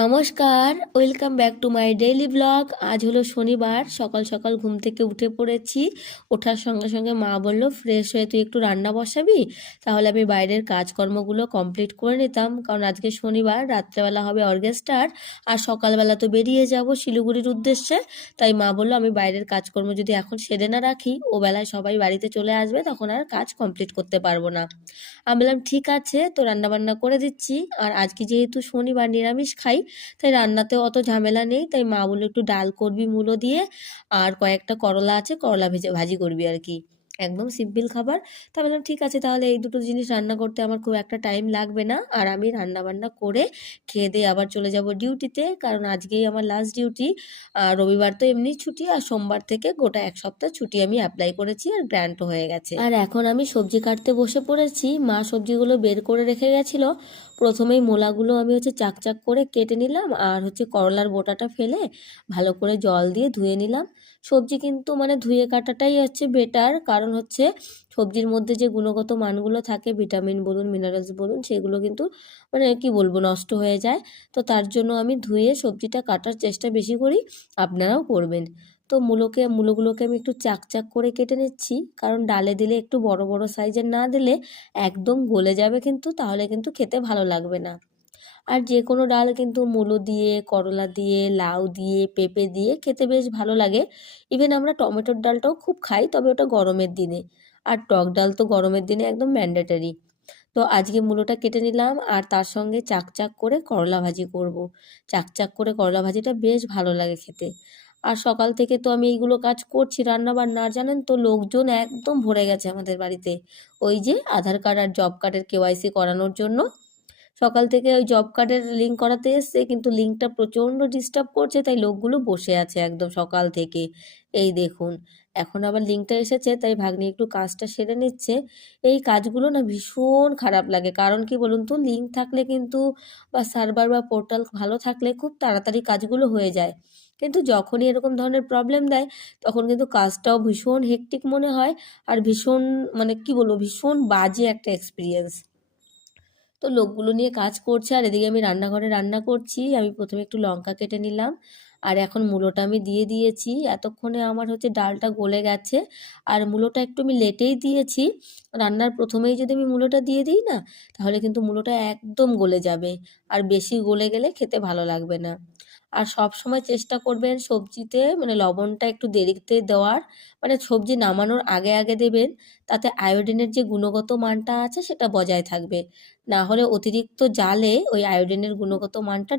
নমস্কার, welcome back to my daily blog. আজ হলো শনিবার, সকাল সকাল ঘুম থেকে উঠে পড়েছি। ওঠার সঙ্গে সঙ্গে মা বলল, ফ্রেশ হয়ে তুই একটু রান্না বসাবি। তাহলে আমি বাইরের কাজকর্মগুলো কমপ্লিট করে নিতাম, কারণ আজকে শনিবার, রাত্রেবেলা হবে অর্কেস্ট্রার আর সকালবেলা তো বেরিয়ে যাব শিলিগুড়ির উদ্দেশ্যে। তাই মা বলল আমি বাইরের কাজকর্ম যদি এখন সেরে না রাখি, ও বেলায় সবাই বাড়িতে চলে আসবে, তখন আর কাজ কমপ্লিট করতে পারবো না। আমি বললাম ঠিক আছে, তো রান্নাবান্না করে দিচ্ছি। আর আজকে যেহেতু শনিবার নিরামিষ খাই, তাই রান্নাতেও অত ঝামেলা নেই। তাই মা বললো একটু ডাল করবি মূলো দিয়ে, আর কয়েকটা করলা আছে, করলা ভেজে ভাজি করবি আর কি, একদম সিম্পল খাবার। তা বললাম ঠিক আছে, তাহলে এই দুটো জিনিস রান্না করতে আমার খুব একটা টাইম লাগবে না। আর আমি রান্না বান্না করে খেয়ে দিয়ে আবার চলে যাব ডিউটিতে, কারণ আজকেই আমার লাস্ট ডিউটি। রবিবার তো এমনি ছুটি, আর সোমবার থেকে গোটা এক সপ্তাহ ছুটি আমি অ্যাপ্লাই করেছি, আর গ্র্যান্টও হয়ে গেছে। আর এখন আমি সবজি কাটতে বসে পড়েছি। মা সবজিগুলো বের করে রেখে গেছিলো। প্রথমেই মূলাগুলো আমি চাক চাক করে কেটে নিলাম, আর করলার বোটাটা ফেলে ভালো করে জল দিয়ে ধুয়ে নিলাম। সবজি কিন্তু ধুয়ে কাটাটাই বেটার, কারণ সবজির মধ্যে যে গুণগত মানগুলো থাকে, ভিটামিন বলুন মিনারেলস বলুন, সেগুলো কিন্তু কি বলবো, নষ্ট হয়ে যায়। তো তার জন্য আমি ধুয়ে সবজিটা কাটার চেষ্টা বেশি করি, আপনারাও করবেন। তো মূলোগুলোকে আমি একটু চাক চাক করে কেটে নিচ্ছি, কারণ ডালে দিলে একটু বড় বড় সাইজের না দিলে একদম গলে যাবে, কিন্তু তাহলে কিন্তু খেতে ভালো লাগবে না। আর যে কোনো ডাল কিন্তু মূলো দিয়ে, করলা দিয়ে, লাউ দিয়ে, পেঁপে দিয়ে খেতে বেশ ভালো লাগে। ইভেন আমরা টমেটোর ডালটাও খুব খাই, তবে ওটা গরমের দিনে। আর টক ডাল তো গরমের দিনে একদম ম্যান্ডেটরি। তো আজকে মূলোটা কেটে নিলাম, আর তার সঙ্গে চাক চাক করে করলা ভাজি করব। চাক চাক করে করলা ভাজিটা বেশ ভালো লাগে খেতে। আর সকাল থেকে তো আমি এইগুলো কাজ করছি, রান্না বান্না। আর জানেন তো, লোকজন একদম ভরে গেছে আমাদের বাড়িতে, ওই যে আধার কার্ড আর জব কার্ডের কেওয়াইসি করানোর জন্য। সকাল থেকে ওই জব কার্ডের লিঙ্ক করাতে এসছে, কিন্তু লিঙ্কটা প্রচণ্ড ডিস্টার্ব করছে, তাই লোকগুলো বসে আছে একদম সকাল থেকে। এই দেখুন, এখন আবার লিঙ্কটা এসেছে, তাই ভাগ্নি একটু কাজটা সেরে নিচ্ছে। এই কাজগুলো না ভীষণ খারাপ লাগে, কারণ কি বলুন তো, লিঙ্ক থাকলে কিন্তু বা সার্ভার বা পোর্টাল ভালো থাকলে খুব তাড়াতাড়ি কাজগুলো হয়ে যায়। কিন্তু যখনই এরকম ধরনের প্রবলেম দেয়, তখন কিন্তু কাজটাও ভীষণ হেক্টিক মনে হয়, আর ভীষণ কি বলবো, ভীষণ বাজে একটা এক্সপিরিয়েন্স। তো লোকগুলো নিয়ে কাজ করছে, আর এদিকে আমি রান্নাঘরে রান্না করছি। আমি প্রথমে একটু লঙ্কা কেটে নিলাম, আর এখন মূলোটা আমি দিয়ে দিয়েছি। এতক্ষণে আমার ডালটা গলে গেছে, আর মূলোটা একটু আমি লেটেই দিয়েছি। রান্নার প্রথমেই যদি আমি মূলোটা দিয়ে দিই না, তাহলে কিন্তু মূলোটা একদম গলে যাবে, আর বেশি গলে গেলে খেতে ভালো লাগবে না। আর সব সময় চেষ্টা করবেন সবজিতে লবণটা একটু দেরিতে দেওয়ার, সবজি নামানোর আগে আগে দেবেন। তাতে আয়োডিনের যে গুণগত মানটা আছে সেটা বজায় থাকবে। না হলে অতিরিক্ত জালে ওই আয়োডিনের গুণগত মানটা